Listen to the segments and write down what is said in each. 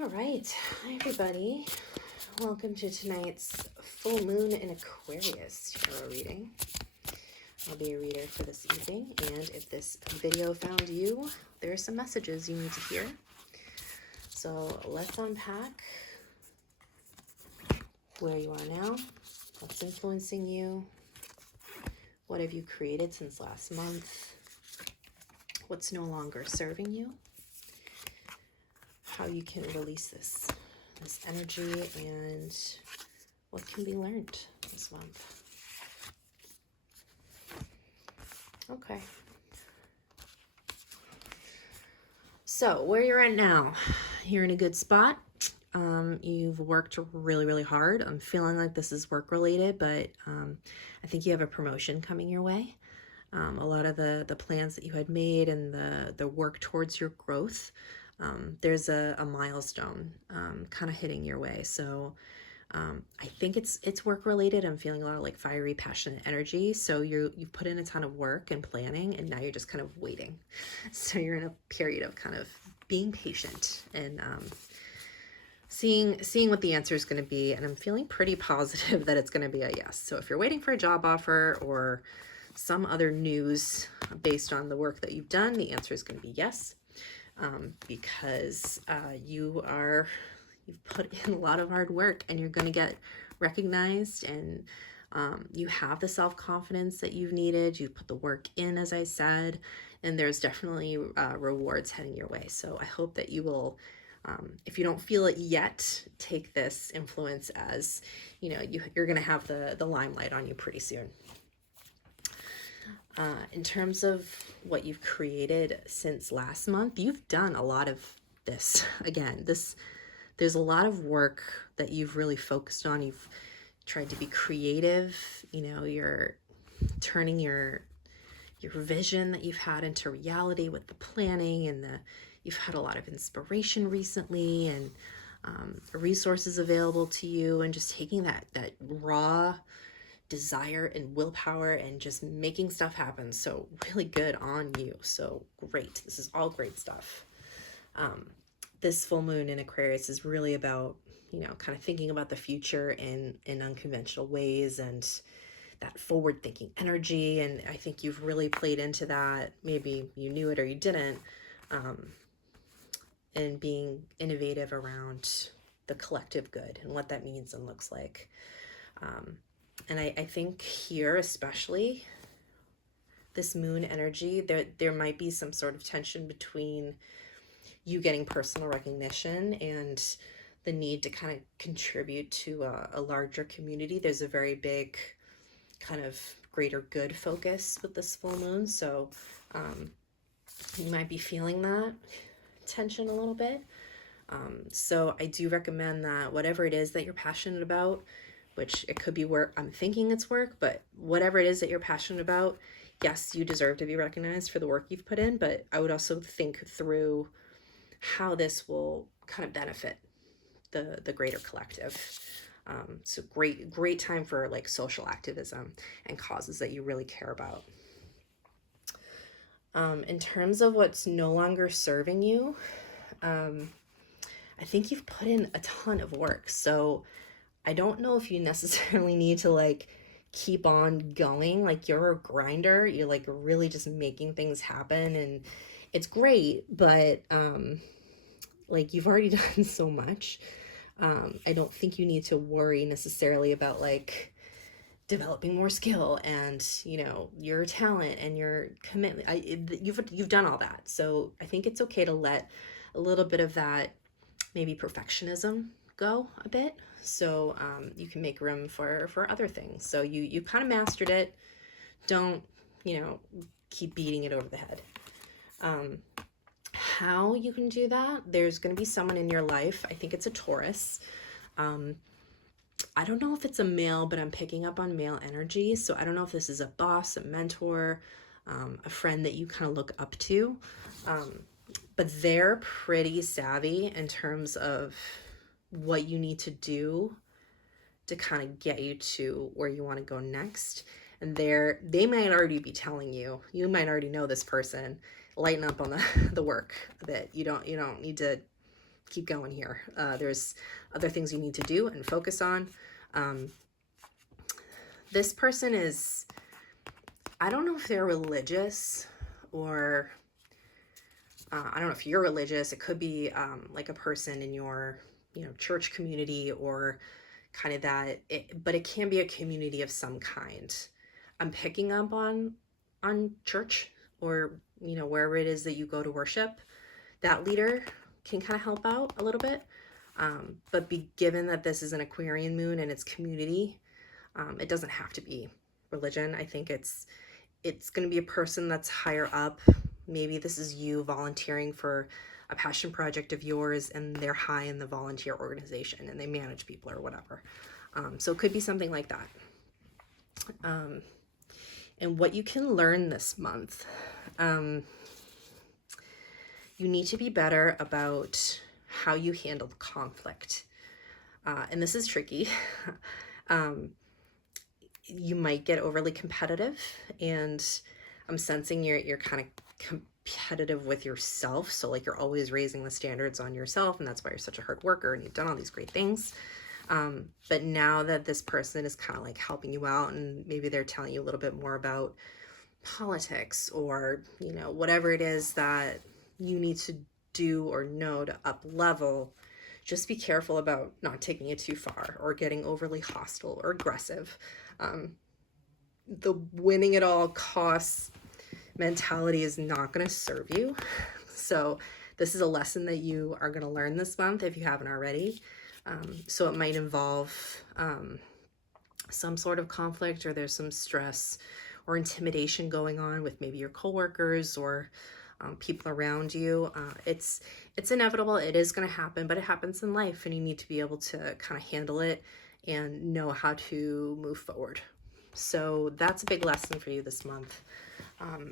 All right, hi everybody. Welcome to tonight's full moon in Aquarius tarot reading. I'll be a reader for this evening, and if this video found you, there are some messages you need to hear. So let's unpack where you are now, what's influencing you, what have you created since last month, what's no longer serving you, how you can release this energy, and what can be learned this month. Okay. So where you're at now, you're in a good spot. You've worked really, really hard. I'm feeling like this is work related, but I think you have a promotion coming your way. A lot of the plans that you had made and the work towards your growth, there's a milestone kind of hitting your way. So I think it's work related. I'm feeling a lot of like fiery, passionate energy. So you've put in a ton of work and planning, and now you're just kind of waiting. So you're in a period of kind of being patient and seeing what the answer is going to be. And I'm feeling pretty positive that it's going to be a yes. So if you're waiting for a job offer or some other news based on the work that you've done, the answer is going to be yes, because you've put in a lot of hard work and you're going to get recognized, and you have the self-confidence that you've needed. You've put the work in, as I said, and there's definitely rewards heading your way. So I hope that you will, if you don't feel it yet, take this influence as, you're going to have the limelight on you pretty soon. In terms of what you've created since last month, you've done a lot of this. Again, there's a lot of work that you've really focused on. You've tried to be creative. You're turning your vision that you've had into reality with the planning, and you've had a lot of inspiration recently, and resources available to you, and just taking that raw desire and willpower and just making stuff happen. So really good on you. So great. This is all great stuff. This full moon in Aquarius is really about, kind of thinking about the future in unconventional ways, and that forward thinking energy. And I think you've really played into that. Maybe you knew it or you didn't. And being innovative around the collective good and what that means and looks like. And I think here, especially this moon energy, there might be some sort of tension between you getting personal recognition and the need to kind of contribute to a larger community. There's a very big kind of greater good focus with this full moon. So you might be feeling that tension a little bit. So I do recommend that whatever it is that you're passionate about, which it could be work, I'm thinking it's work, but whatever it is that you're passionate about, yes, you deserve to be recognized for the work you've put in, but I would also think through how this will kind of benefit the greater collective. So great time for like social activism and causes that you really care about. In terms of what's no longer serving you, I think you've put in a ton of work. So I don't know if you necessarily need to like keep on going. Like, you're a grinder. You're like really just making things happen, and it's great, but like, you've already done so much. I don't think you need to worry necessarily about like developing more skill and your talent and your commitment. You've done all that. So I think it's okay to let a little bit of that maybe perfectionism go a bit, so you can make room for other things. So you kind of mastered it. Don't keep beating it over the head. How you can do that, there's going to be someone in your life. I think it's a Taurus. I don't know if it's a male, but I'm picking up on male energy. So I don't know if this is a boss, a mentor, a friend that you kind of look up to. But they're pretty savvy in terms of what you need to do to kind of get you to where you want to go next. And they might already be telling you might already know this person, lighten up on the work a bit. You don't need to keep going here. There's other things you need to do and focus on. This person is, I don't know if they're religious, or I don't know if you're religious. It could be like a person in your, church community, or kind of that, but it can be a community of some kind. I'm picking up on church, or, wherever it is that you go to worship. That leader can kind of help out a little bit. But given that this is an Aquarian moon and it's community, it doesn't have to be religion. I think it's going to be a person that's higher up. Maybe this is you volunteering for a passion project of yours, and they're high in the volunteer organization and they manage people or whatever. So it could be something like that. And what you can learn this month, you need to be better about how you handle conflict. And this is tricky. You might get overly competitive, and I'm sensing you're kind of competitive with yourself. So like you're always raising the standards on yourself, and that's why you're such a hard worker and you've done all these great things. But now that this person is kind of like helping you out, and maybe they're telling you a little bit more about politics, or, whatever it is that you need to do or know to up level, just be careful about not taking it too far or getting overly hostile or aggressive. The winning at all costs mentality is not going to serve you. So this is a lesson that you are going to learn this month if you haven't already. So it might involve some sort of conflict, or there's some stress or intimidation going on with maybe your coworkers or people around you. It's inevitable. It is going to happen, but it happens in life, and you need to be able to kind of handle it and know how to move forward. So that's a big lesson for you this month.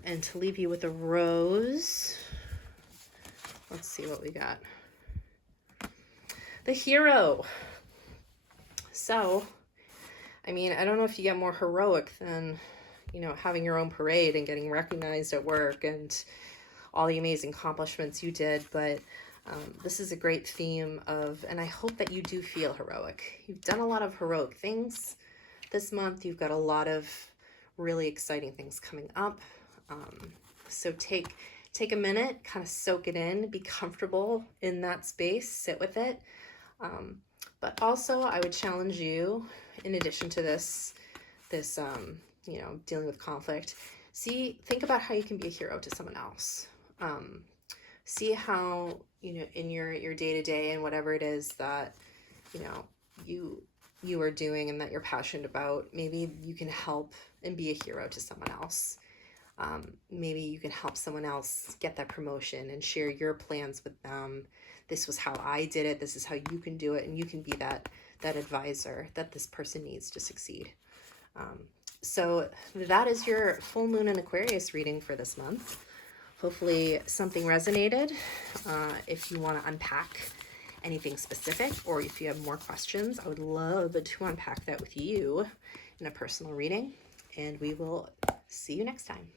And to leave you with a rose, let's see what we got. The Hero. So, I mean, I don't know if you get more heroic than, having your own parade and getting recognized at work and all the amazing accomplishments you did, but this is a great theme of, and I hope that you do feel heroic. You've done a lot of heroic things this month. You've got a lot of really exciting things coming up. So take a minute, kind of soak it in, be comfortable in that space, sit with it. But also I would challenge you, in addition to this, dealing with conflict, think about how you can be a hero to someone else. See how, in your day-to-day and whatever it is that, you are doing and that you're passionate about, maybe you can help and be a hero to someone else. Maybe you can help someone else get that promotion and share your plans with them. This was how I did it. This is how you can do it. And you can be that advisor that this person needs to succeed. So that is your full moon in Aquarius reading for this month. Hopefully something resonated. If you want to unpack anything specific, or if you have more questions, I would love to unpack that with you in a personal reading. And we will see you next time.